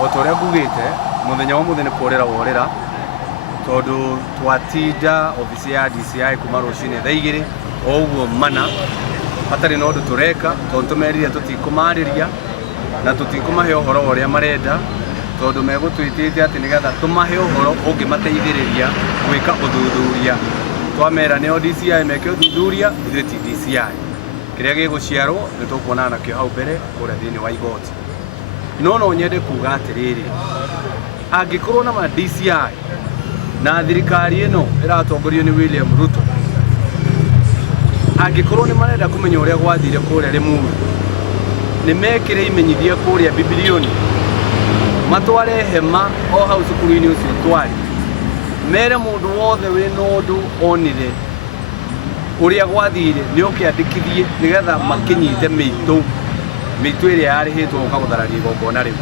otoria ngugite muthenya wa muthenya kurira worira tondu twatinda ofisi ya DCI kuma rucini thaa 2 oguo mana hatari no ndu tureka tondu tumerire tutikumariria na tutikumahe uhoro uria marenda tondu megutwitite ati nigetha tumahe uhoro ungimateithiriria gwika uthuthuria twamera neo DCI meke uthuthuria ithuĩ ti DCI kiria giguciarwo ni tukuona nakio hau mbere kuria thiini wa igoti no nyende kuga atiriri angikorwo na ma DCI na thirikari ino iratongorio ni William Ruto angikorwo ni marenda kumenya uria gwathire kuria Limuru ni mekire imenyithia kuria Bibilioni matware hema o hau cukuru-ini ucio twari mere mundu wothe wina undu onire uria gwathire ni ukiandikithie nigetha makinyite mitu iria yarihitwo ukaguthararia igongona riu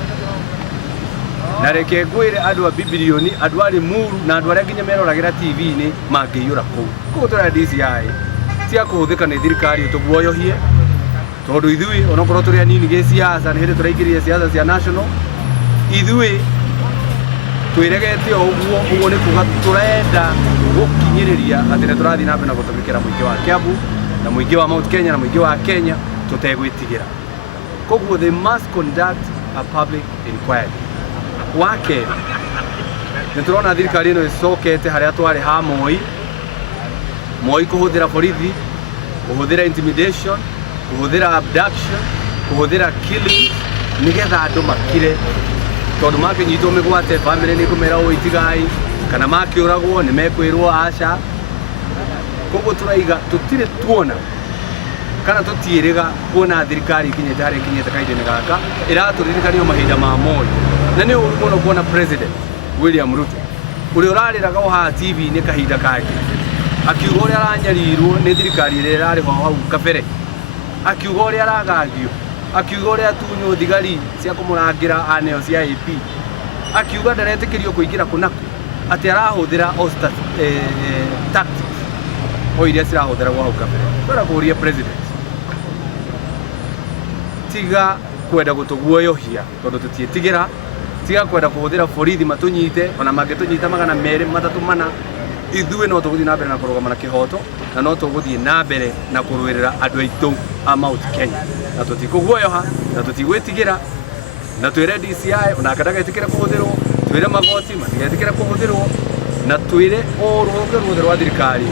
na reke ngwire andu a Bibilioni andu a Limuru na andu aria nginya meroragira TV-ini mangiiyura kuu tura DCI cia kuhuthika ni thirikari tuguoyohie tondu ithui onokorwo turi anini gi siasa ni hindi turaingirire siasa cia national ithui twiregete uguo ni kuga turenda gukinyiriria ati ni turathi na mbere na gutumikira muingi wa Kiambu na muingi wa Mount Kenya na muingi wa Kenya tutegwitigira koguo they must conduct a public inquiry wake ni turona thirikari ino icokete haria twari ha Moi kuhuthira borithi kuhuthira intimidation kuhuthira abduction kuhuthira killing nigetha andu makire tondu makinyitwo migwate family ni kumera itigai kana makiuragwo ni mekwirwo aca koguo turaiga tutire tuona kana tutiiriga kuona thirikari kinyete hari kinyete kaidini gaka iraturirikania mahinda ma Moi na ni uru muno kuona president William Ruto uri urariraga ha TV ni kahinda kake akiuga uria aranyarirwo ni thirikari iria irari hau kabere akiuga uria aragagio akiuga uria tunyo thigari cia kumurangira aneo cia AP akiuga ndaretikirio kuingira kunaku ati arahuthira tactics o iria cirahuthira gwa hau kabere twara kuria president tiga kwenda gutuguoyohia tondu tutietigira tiga kwenda kuhuthira borithi matunyite ona mangitunyita magana meri matatu mana ithuĩ no tuguthii na mbere na kurugama na kihoto na no tuguthii na mbere na kurwirira andu aitu a Mount Kenya na tutikuguoyoha na tutigwitigira na twire DCI ona kadagatikira kuhuthirwo twire magoti matigetikira kuhuthirwo na twire o ruhonge ruothe rwa thirikari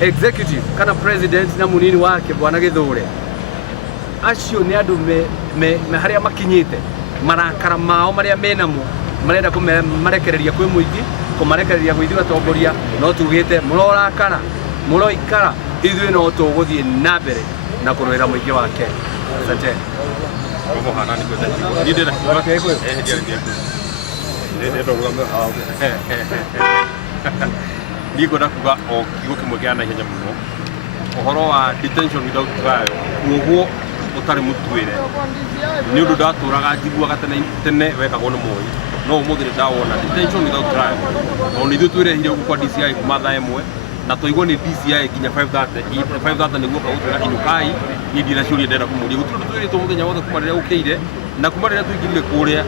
executive kana president na munini wake bwana Githure acio ni andu me haria makinyite marakara mao maria menamo marenda kumarekereria kwi muingi kumarekereria gwithio atongoria no tugite murorakara muroikara ithuĩ no tuguthii na mbere na kurwira muingi wa Kenya asante Como hana ni kwenda ni ndira okay kwa niko ndakuga o kigo kimwe kia na ihenya muno uhoro wa detention without trial uguo utari mutwire ni undu ndaturaga njiguaga tene wekagwo ni Moi no umuthire ndawona detention without trial no ithuĩ twirehire kwa DCI kuma thaa ĩmwe na tuigwo ni DCI kinya 5:30 niguo kautira inukai ni ndira ciuria ndenda kumuria gutiru twiritwo muthenya wothe kuma riria ukire na kuma riria twingirire kuria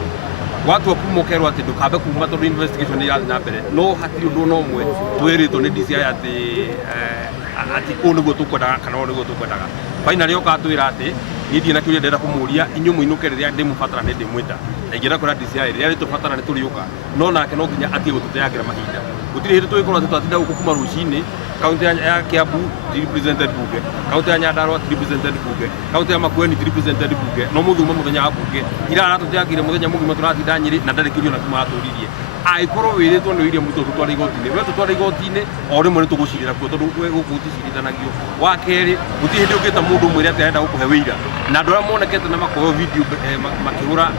watu akumokerwo ati ndukambe kuma tondu investigation ni yathi na mbere no hatiri undu no mwe twiritwo ni DCI ati kuu niguo tukwendaga kana o niguo tukwendaga finally okatwira ati ni ndina kiuria ndenda kumuria inyu muinuke riria ndimubatara ni ndimwita na ingira kura DCI riria ritubatara ni turiuka no nake no nginya atie gututeagira mahinda gutiri hindi twikorwo tutatinda guku kuma rucini kaunti ya Kiambu represented bunge kaunti ya Nyandarua represented bunge kaunti ya Makueni represented bunge no muthuma muthenya wa bunge ira aratuteagire muthenya mugima turatinda Nyeri na ndarikirio na tumaturirie aikorwo wiritwo ni William Ruto tutware igoti-ini we tutware igoti-ini o rimwe ni tugucirira kuo tondu we guku ticirithanagio wa keri guti hindi ungita mundu mwire ati arenda gukuhe wira na andu aria monekete na makoyo video makihura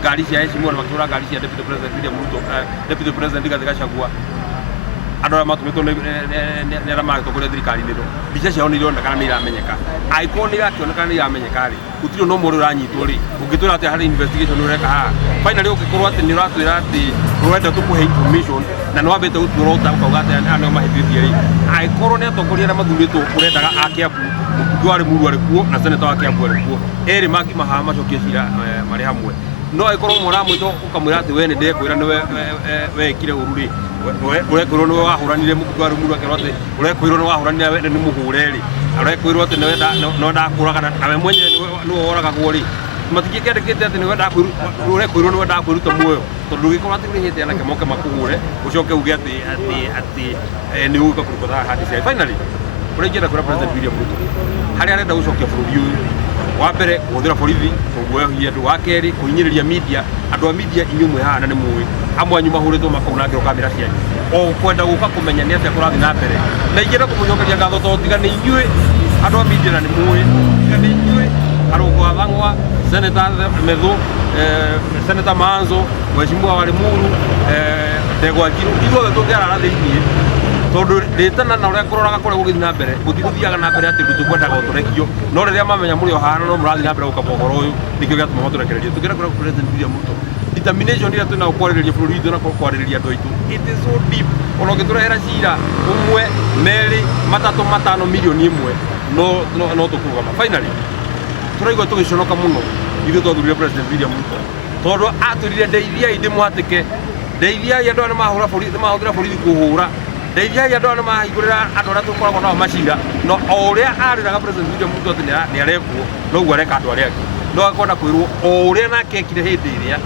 ngari cia ecimu na makihura ngari cia deputy president William Ruto deputy president Rigathi Gachagua andu aria matumitwo ni aria magĩtongoria thirikari-inĩ ĩno mbica ciao nĩ ironekana nĩ iramenyeka aikorwo nĩ irakĩonekana nĩ iramenyeka rĩ gũtirĩ no mũndũ ũranyitwo rĩ ũngĩtwĩra atĩ harĩ investigation ũreka haha finally ũngĩkorwo atĩ nĩ ũratwĩra atĩ rũrenda tũkũhe information na nĩ wambĩte gũtuĩra ũta ũkauga atĩ aya nĩo mahĩtĩtie rĩ aikorwo nĩ atongoria arĩa mathurĩtwo ũrendaga a Kiambu mũmbunge wa Limuru arĩ kuo na seneta wa Kiambu arĩ kuo erĩ mangimahaha macokie cira marĩ hamwe no ikorwo muramwito ukamwira ati we ni ndekwira ni we kire ururi urekwirwo ni wahuranire mukwaru muru akerwo ati urekwirwo ni wahuranire we ni muhure ri urekwirwo ati no ndakuraga nawe mwenye ni woraga gwori matikikendekete ati ni we urekwirwo ni we ndakwiruta muoyo tondu gikorwo ati ni hite anake moke makuhure ucoke uge ati ni uga kuruka hadi sai finally urengera kura President William Ruto hari arenda gucokia bururi uyu wa mbere guthira borithi kuguohia andu wa keri kuinyiriria media andu a media inyumwe hana ni muwi amwe anyu mahuritwo makaunangirwo kamera cianyu o kwenda guka kumenya ni atia kurathi na mbere na ingira kumunyokeria ngatho to tiga ni inyuĩ andu a media na ni muwi tiga ni inyuĩ arugwa thangwa Senator Medhu Senator Manzo Mheshimiwa Walimuru Ndegwa Njiru ithuothe tũngĩarara thĩinĩ tondu ritana na uria kuroraga kure gugithi na mbere gutiguthiaga na mbere ati ndu tukwendaga uturekio no riria mamenya muri o hana no murathi na mbere gukaba uhoro uyu nikio giatuma maturekererie tugira kura President William Ruto determination iria twina kwaririria bururi witu na kwaririria andu aitu it is so deep ono giturehera cira umwe meri matatu matano milioni imwe no tukurugama finally turaigua tugiconoka muno ithu twathurire President William Ruto tondu aturire ndeithia indi muhatike ndeithia andu arĩa mahũthĩra borithi kuhura ndeithia andu arĩa mahingũrĩra andu arĩa tũkoragwo nao macira no o ũrĩa arĩraga President William Ruto atĩ nĩ arekwo noguo areka andũ arĩa angĩ no akwenda kwĩrwo o ũrĩa nake ekire hĩndĩ ĩrĩa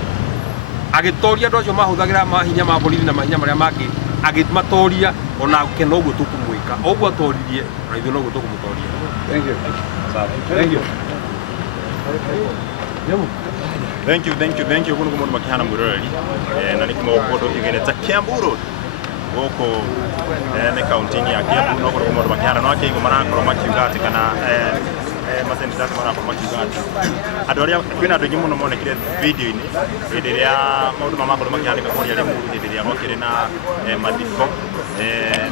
agĩtoria andũ acio mahũthagĩra mahinya ma borithi na mahinya marĩa mangĩ agĩmatoria onake noguo tũkũmwĩka ũguo atoririe na ithuĩ noguo tũkũmũtoria. Thank you. Thank you kuno kumundu makihana mwiroreri na nikimo kodo igereta Kiambu Road goko ne county-ini ya Kiambu no kumundu makihana no akingo marakorwo makiuga ati kana masenita marakorwo makiuga ati andu aria kwina andu muno monekire video-ini hĩndĩ ĩrĩa maundu makorwo makihandĩka kũrĩa rĩmũ hĩndĩ ĩrĩa gwakĩrĩ na mathiko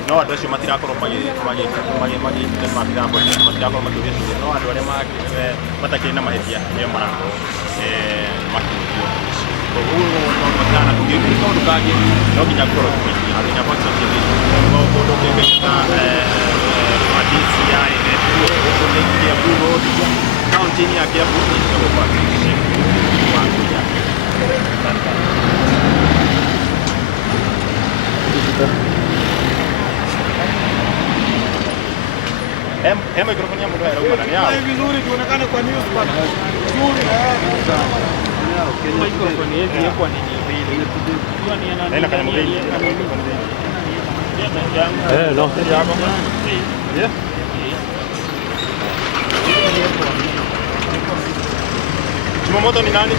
no andu acio matirakorwo matirakorwo makĩũria ciũria no andu arĩa matakĩrĩ na mahĩtia nĩo marakorwo makĩũrio koguo makana kũgĩũkĩra kaũndũ kangĩ no nginya gũkorwo tũmĩkia andũ nginya gwacokia no kũndũ kĩngĩ ta DCI Kiambu Road kaunti-ini ya Kiambu microphone ya mundu aero ndani yao vizuri tuonekane kwa news bana vizuri microphone hizi ya kwa nini vile nina kama mbili no si hapo yeah Chimamoto ni nani?